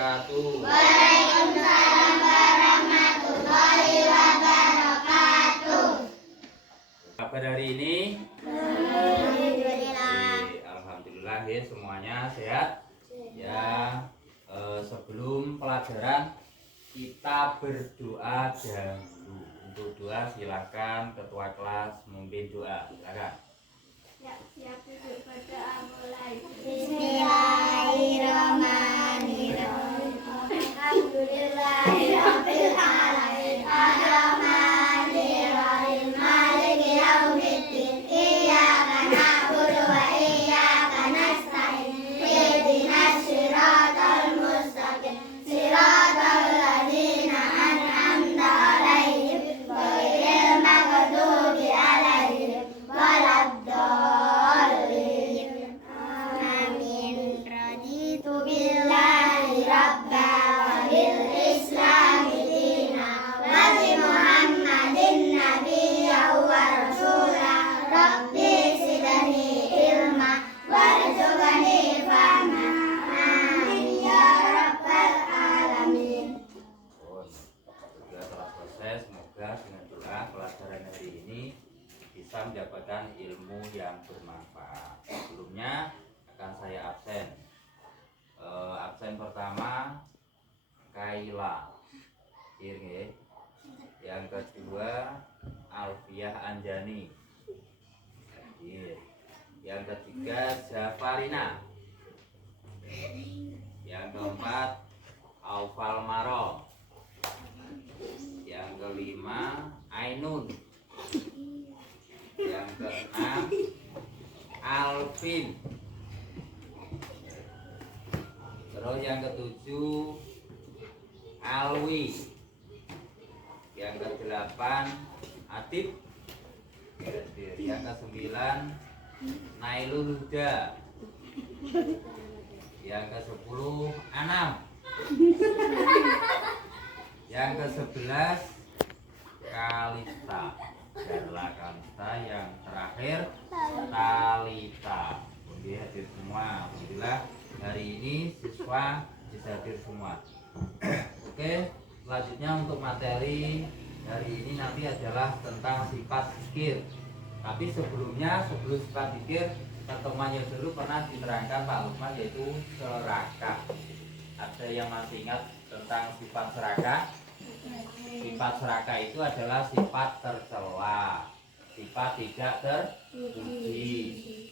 wabarakatuh. Waalaikumsalam warahmatullahi wabarakatuh. Kabar hari ini? Alhamdulillah. Alhamdulillah ya, semuanya sehat. Ya, sebelum pelajaran kita berdoa dahulu. Untuk doa silakan ketua kelas memimpin doa. Silakan. Siap berdoa mulai. Bismillahirrahmanirrahim. Alhamdulillahirabbil alamin. Arrahmanirrahim. Maliki yaumiddin. Iyyaka na'budu wa iyyaka nasta'in. Ihdinas siratal mustaqim. Siratal ladzina an'amta 'alaihim ghairil maghdubi 'alaihim waladdallin. Amin. Raditu billahi rabba wa bil islami dina wa bi Muhammadin nabiyya wa rasula. Rabbi zidni ilma warzuqni fahma. Amin ya rabbal alamin. Sudah telah selesai, semoga dengan doa pelajaran hari ini bisa mendapatkan ilmu yang bermanfaat. Sebelumnya akan saya absen. Absen pertama Kaila, yang kedua Alfiah Anjani, yang ketiga Jafarina, yang keempat Aufal Maro, yang kelima Ainun, yang keenam Alvin, terus yang ketujuh Alwi, yang kedelapan Adib, yang kesembilan Nailul Huda, yang ke-10 Anam, yang ke-11 Kalista, Darla Kalista, yang terakhir Talita. Oke, hadir semua. Alhamdulillah hari ini siswa bisa hadir semua. Oke, selanjutnya untuk materi hari ini nanti adalah tentang sifat zikir. Tapi sebelumnya, sebelum sifat zikir, pertemuannya dulu pernah diterangkan Pak Lukman, yaitu serakah. Ada yang masih ingat tentang sifat serakah? Sifat serakah itu adalah sifat tercela, sifat tidak terpuji,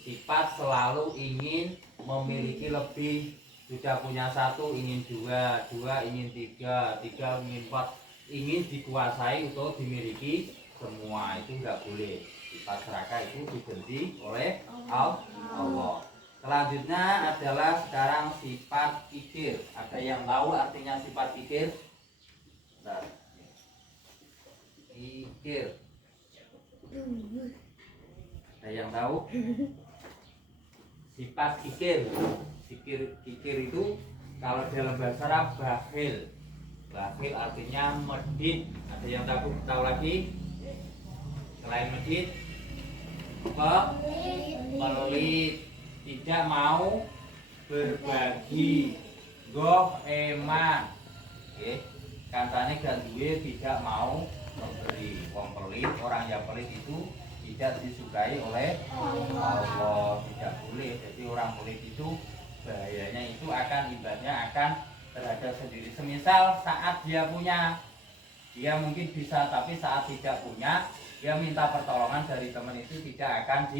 sifat selalu ingin memiliki lebih. Sudah punya satu ingin dua, dua ingin tiga, tiga ingin empat, ingin dikuasai atau dimiliki semua. Itu enggak boleh. Sifat serakah itu dibenci oleh Allah. Selanjutnya adalah sekarang sifat kikir. Ada yang tahu artinya sifat kikir? Bentar. Kikir. Ada yang tahu? Sifat kikir. Kikir itu kalau dalam bahasa Arab bakhil. Bakhil artinya medit. Ada yang tahu lagi? Selain medit, pelit, tidak mau berbagi, goh eman. Katanya gak duwe, tidak mau memberi. Wong pelit, orang yang pelit itu tidak disukai oleh Allah, tidak boleh. Jadi orang pelit itu bahayanya itu akan ibaratnya akan terhadap sendiri. Semisal saat dia punya, dia mungkin bisa, tapi saat tidak punya, dia minta pertolongan dari teman itu tidak akan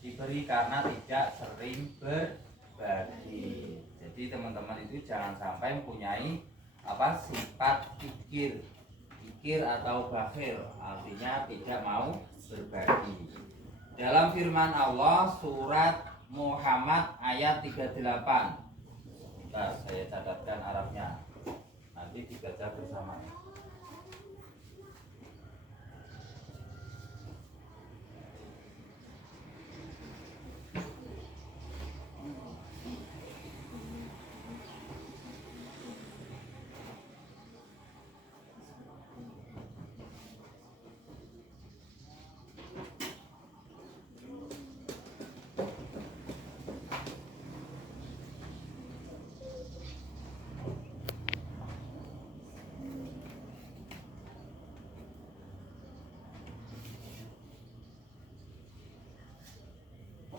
diberi karena tidak sering berbagi. Jadi teman-teman itu jangan sampai mempunyai sifat kikir atau bakhil, artinya tidak mau berbagi. Dalam firman Allah surat Muhammad ayat 38. Bentar, saya catatkan Arabnya, nanti dibaca bersama.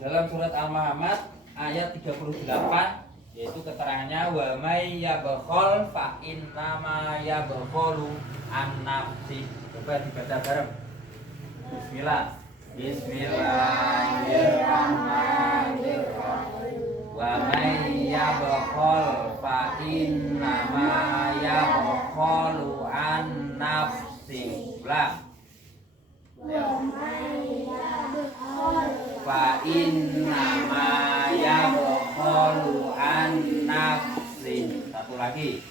dalam surat Al-Muhammad ayat 38, yaitu keterangannya wa may yabkhal fa innama yabkhalu an nafsi. Coba dibaca bareng. Bismillah. Bismillahirrahmanirrahim. Wa may yabkhal fa innama yabkhalu an nafsi. Ulang. Fa innama yabkhalu an nafsi. Satu lagi.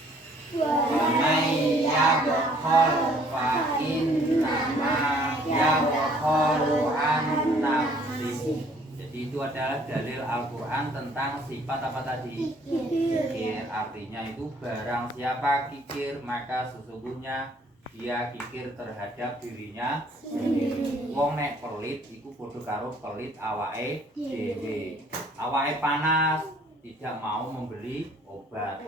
Wa may yabkhal fa innama yabkhalu an nafsi. Jadi itu adalah dalil Al-Qur'an tentang sifat apa tadi? Kikir. Artinya itu barang siapa kikir maka sesungguhnya dia kikir terhadap dirinya sendiri. Wong nek pelit iku padha karo pelit awake dhewe. Awake panas tidak mau membeli obat.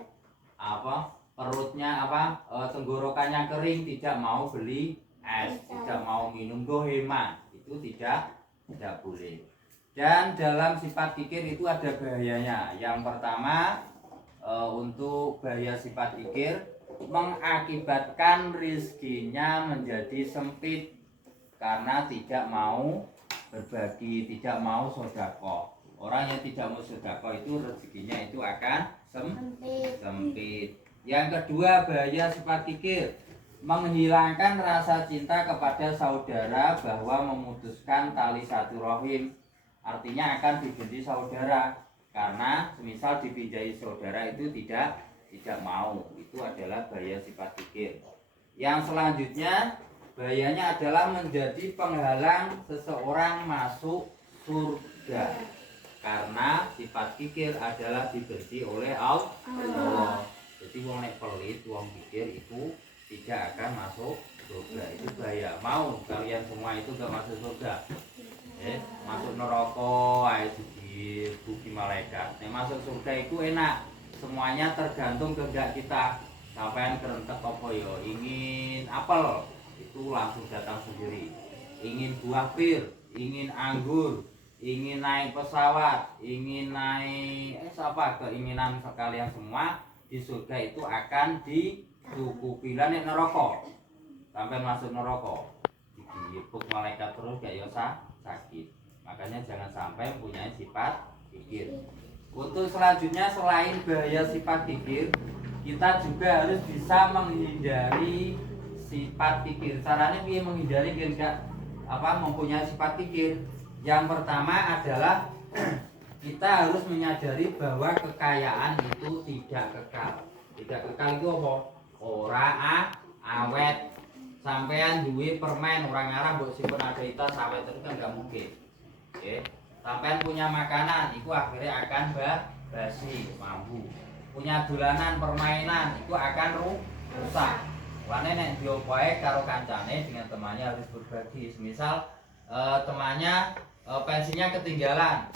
Perutnya tenggorokannya kering tidak mau beli es, tidak mau minum gohema. Itu tidak boleh. Dan dalam sifat kikir itu ada bahayanya. Yang pertama, untuk bahaya sifat kikir mengakibatkan rizkinya menjadi sempit karena tidak mau berbagi, tidak mau sedekah. Orang yang tidak mau sedekah itu rezekinya itu akan sempit. Yang kedua, bahaya sifat kikir menghilangkan rasa cinta kepada saudara bahwa memutuskan tali silaturahim. Artinya akan dibenci saudara karena semisal dipinjai saudara itu tidak mau. Itu adalah bahaya sifat kikir. Yang selanjutnya, bahayanya adalah menjadi penghalang seseorang masuk surga karena sifat kikir adalah dibenci oleh Allah. Jadi wong nek pelit, wong kikir itu tidak akan masuk surga. Itu bahaya. Mau kalian semua itu gak masuk surga? Masuk neraka ae dibuki malaikat. Nek masuk surga itu enak. Semuanya tergantung kehendak kita. Sampean kerentek apa ya? Ingin apel, itu langsung datang sendiri. Ingin buah pir, ingin anggur, ingin naik pesawat, ingin naik keinginan kalian semua di surga itu akan dicukupi. Lah nek neraka, sampai masuk neraka digibuk malaikat terus gak ya sakit. Makanya jangan sampai mempunyai sifat kikir. Untuk selanjutnya, selain bahaya sifat kikir, kita juga harus bisa menghindari sifat kikir. Caranya piye menghindari biar mempunyai sifat kikir? Yang pertama adalah kita harus menyadari bahwa kekayaan itu tidak kekal. Tidak kekal itu apa? Ora awet. Sampean duwe permen orang Arab mbok simpen ada itu awet terus kan enggak mungkin. Sampean punya makanan itu akhirnya akan basi, mambu. Punya dolanan permainan itu akan rusak. Wane nek diopoe karo kancane dengan temannya harus berbagi. Misal temannya pensinya ketinggalan.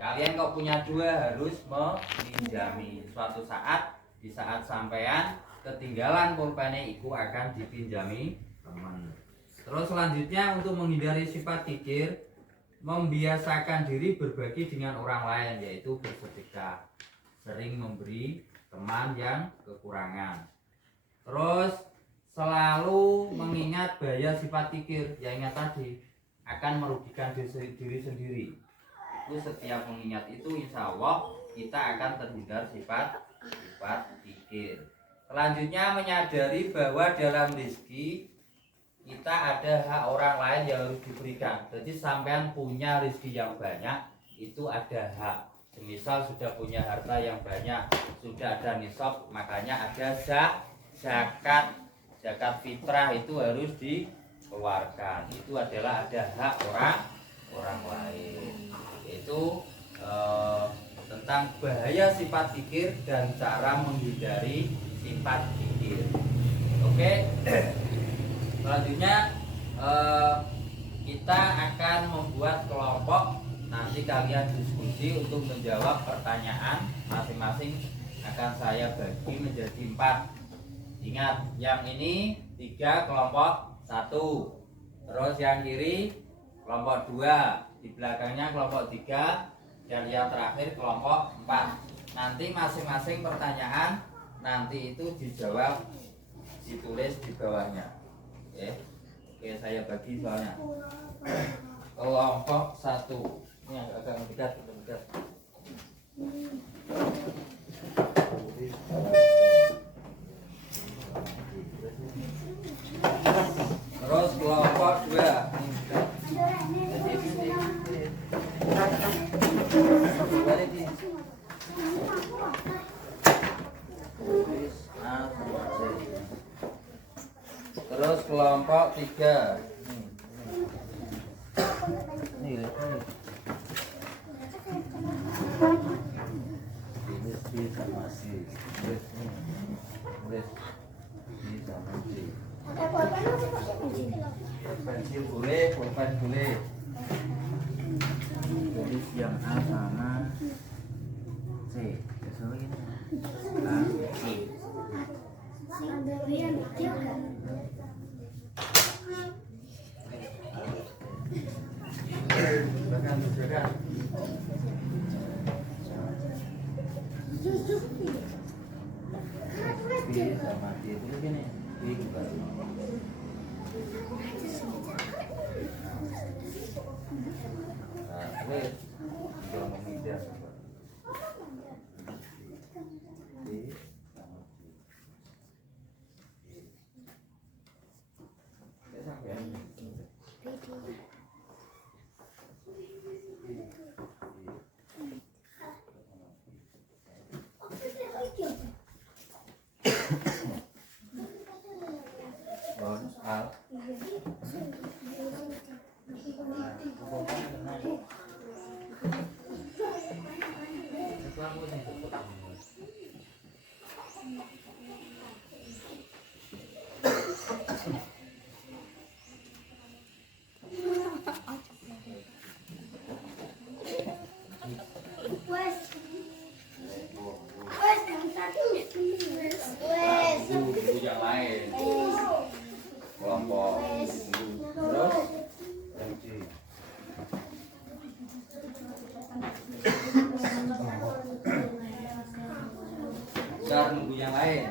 Kalian kok punya dua harus meminjami. Suatu saat di saat sampean ketinggalan pulpene itu akan dipinjami teman. Terus selanjutnya untuk menghindari sifat kikir, membiasakan diri berbagi dengan orang lain, yaitu bersedekah, sering memberi teman yang kekurangan. Terus selalu mengingat bahaya sifat kikir, yang ingat tadi akan merugikan diri sendiri. Itu setiap mengingat itu insya Allah kita akan terhindar sifat kikir. Selanjutnya menyadari bahwa dalam rezeki kita ada hak orang lain yang harus diberikan. Jadi sampean punya rezeki yang banyak itu ada hak. Semisal sudah punya harta yang banyak, sudah ada nisab, makanya ada zakat fitrah itu harus dikeluarkan. Itu adalah ada hak orang lain. Itu tentang bahaya sifat kikir dan cara menghindari sifat kikir. Oke. Selanjutnya kita akan membuat kelompok. Nanti kalian diskusi untuk menjawab pertanyaan masing-masing. Akan saya bagi menjadi 4. Ingat, yang ini 3 kelompok 1. Terus yang kiri kelompok 2. di belakangnya kelompok 3, dan yang terakhir kelompok 4. Nanti masing-masing pertanyaan nanti itu dijawab, ditulis di bawahnya. Oke, saya bagi soalnya. Kelompok 1. Ini agak mendekat. Terus kelompok 2. Terus kelompok 3. Ini sama si. Pensil boleh, pulpen boleh. Tulis yang A sama C. Biasanya ini A, C. Silakan. B sama D itu gini. B kembali. Wait, jangan menghindar. B sama C. Ya sampai. Al. Buku yang lain. Kelompok. Terus dan buku yang lain.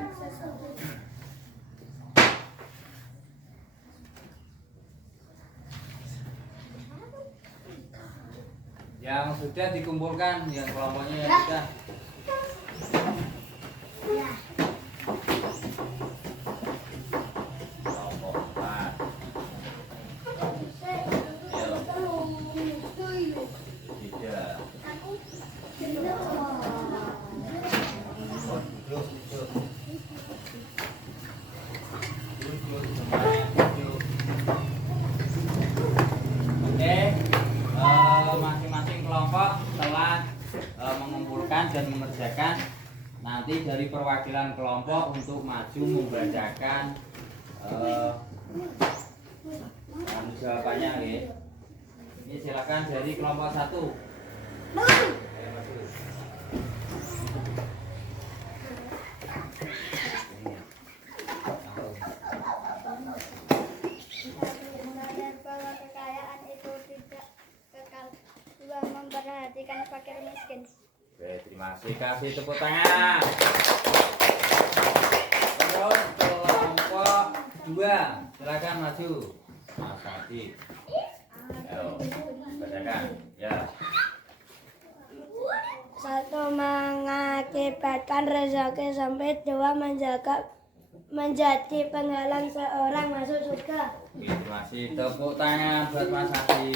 Yang sudah dikumpulkan, yang kelompoknya yang sudah. Masing-masing kelompok telah mengumpulkan dan mengerjakan. Nanti dari perwakilan kelompok untuk maju membacakan jawabannya, ya. Ini silakan dari kelompok 1. Memperhatikan fakir miskin. Oke, terima kasih tepuk tangan. Terus kelompok 2, silakan maju. Mas Adi. Ayo, bacakan. Ya. 1. Mengakibatkan rezeki sempit. 2. Menjadi penghalang seorang masuk surga. Oke, terima kasih tepuk tangan buat Mas Adi.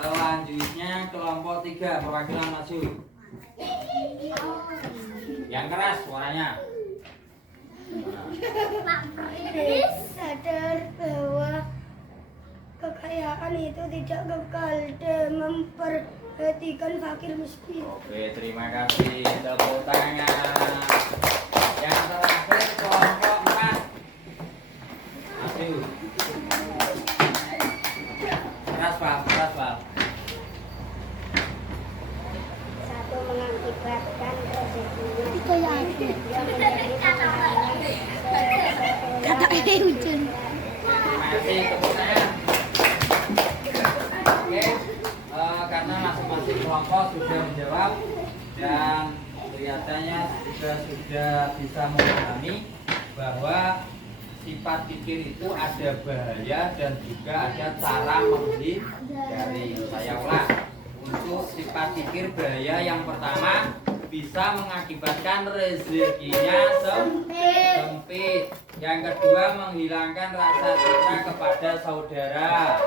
Selanjutnya kelompok 3, perwakilan maju. Yang keras suaranya. Sadar bahwa kekayaan itu tidak kekal dan memperhatikan fakir miskin. Oke, terima kasih tepuk tangan. Yang terakhir kelompok 4. Maju. Keras Pak. 1. Mengakibatkan rezeki yang menjadi penghalang Terima kasih tepuk tangan. kelompok sudah menjawab dan kelihatannya juga sudah bisa memahami bahwa sifat pikir itu ada bahaya dan juga ada cara menghindari. Saya ulang, untuk sifat pikir bahaya yang pertama bisa mengakibatkan rezekinya sempit. Yang kedua menghilangkan rasa cinta kepada saudara.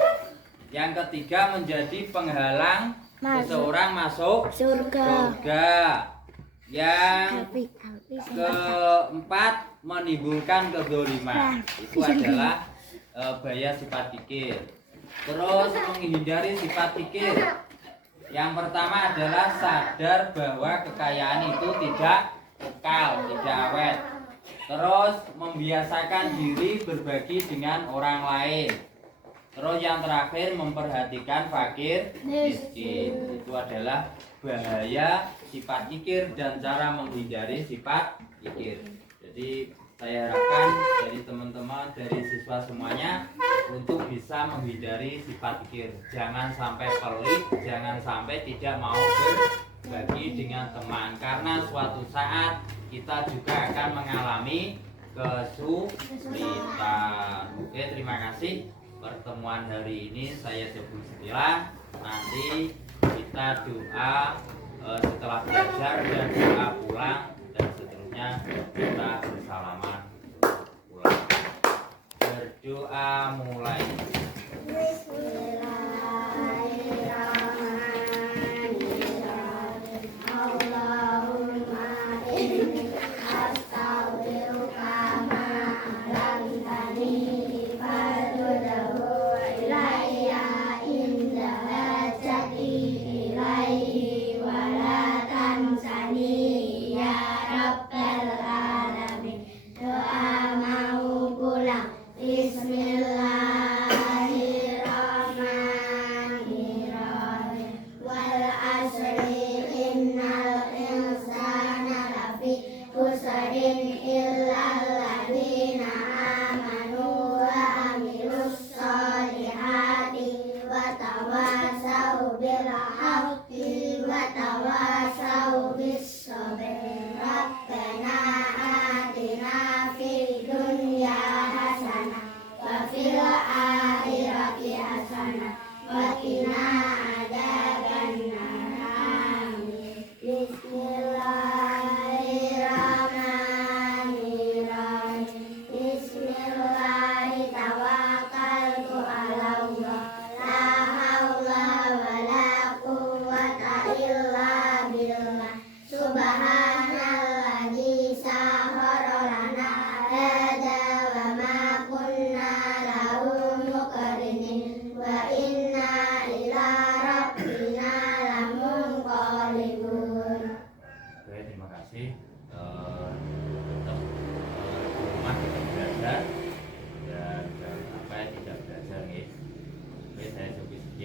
Yang ketiga menjadi penghalang seseorang masuk surga. Yang keempat menimbulkan kezaliman. Itu adalah bahaya sifat pikir. Terus menghindari sifat pikir. Yang pertama adalah sadar bahwa kekayaan itu tidak kekal, tidak awet. Terus membiasakan diri berbagi dengan orang lain. Terus yang terakhir memperhatikan fakir miskin. Itu adalah bahaya sifat pikir dan cara menghindari sifat pikir. Jadi saya harapkan dari teman-teman, dari siswa semuanya untuk bisa menghindari sifat pikir. Jangan sampai pelit, jangan sampai tidak mau berbagi dengan teman, karena suatu saat kita juga akan mengalami kesulitan. Oke, terima kasih. Pertemuan hari ini saya sebut sekilas. Nanti kita doa setelah belajar dan doa pulang dan seterusnya kita bersalaman pulang. Berdoa mulai.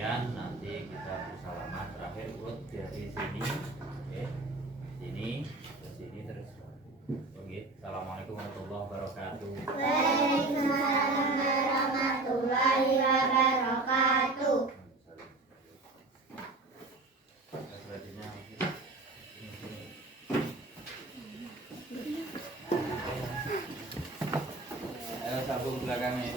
Nanti kita bersalaman terakhir urut dari sini, oke, sini ke sini terus. Oke, assalamualaikum warahmatullahi wabarakatuh. Waalaikumsalam warahmatullahi wabarakatuh. Ayo sambung belakangnya.